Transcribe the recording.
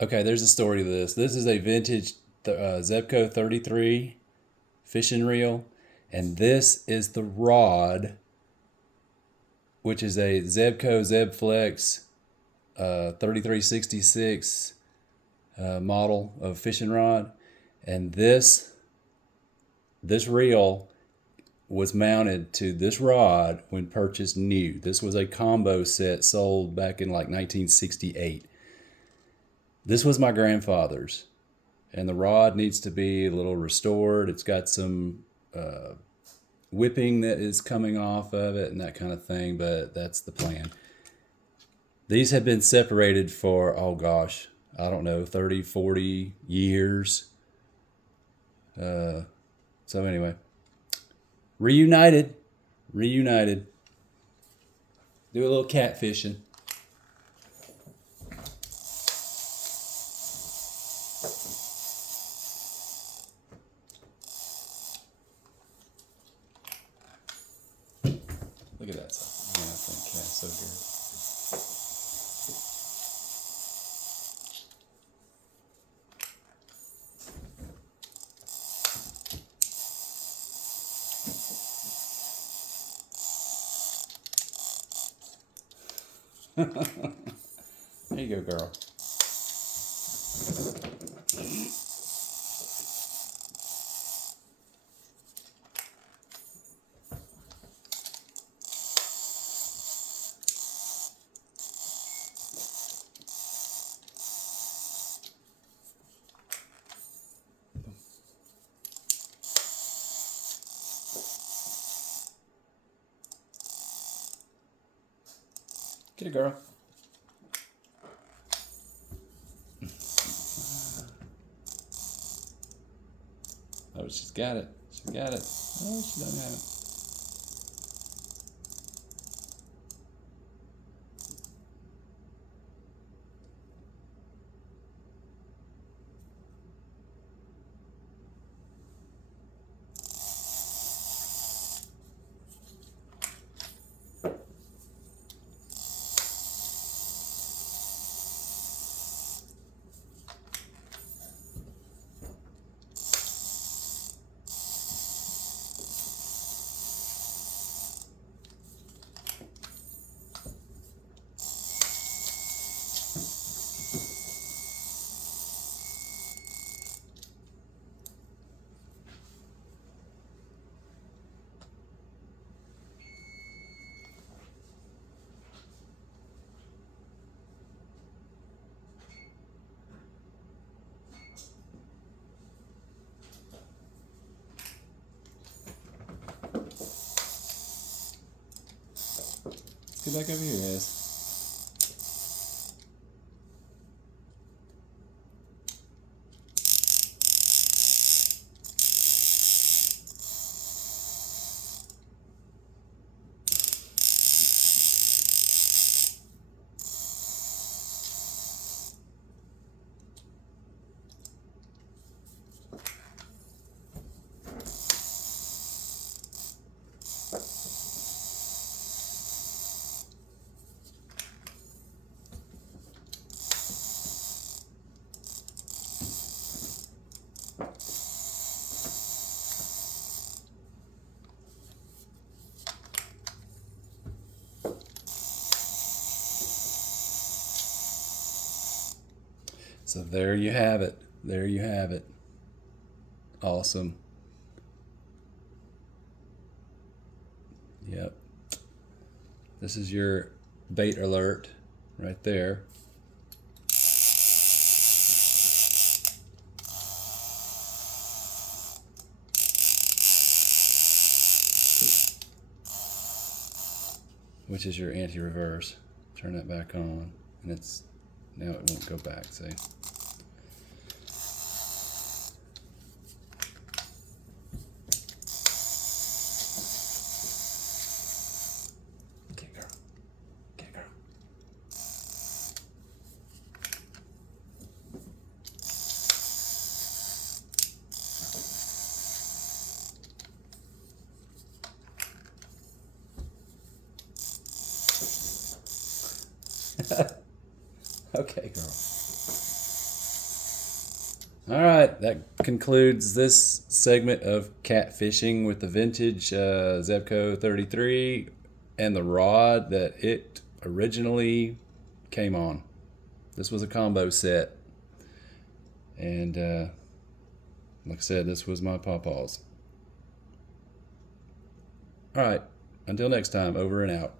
Okay, there's a story to this. This is a vintage Zebco 33 fishing reel, and this is the rod, which is a Zebco Zebflex 3366 model of fishing rod, and this reel was mounted to this rod when purchased new. This was a combo set sold back in like 1968. This was my grandfather's, and the rod needs to be a little restored. It's got some whipping that is coming off of it and that kind of thing, but that's the plan. These have been separated for, oh gosh, I don't know, 30, 40 years. So anyway, reunited. Reunited. Do a little catfishing. Look at that stuff. Man, that thing casts so good. There you go, girl. Get it, girl. Oh, she's got it. She got it. Oh, she doesn't have it. Get back over here, ass. So there you have it. There you have it. Awesome. Yep. This is your bait alert right there. Which is your anti-reverse. Turn that back on, and it's now it won't go back. See. Okay, girl. Okay, girl. Okay, girl. All right, that concludes this segment of catfishing with the vintage Zebco 33 and the rod that it originally came on. This was a combo set. And like I said, this was my Pawpaws. All right, until next time, over and out.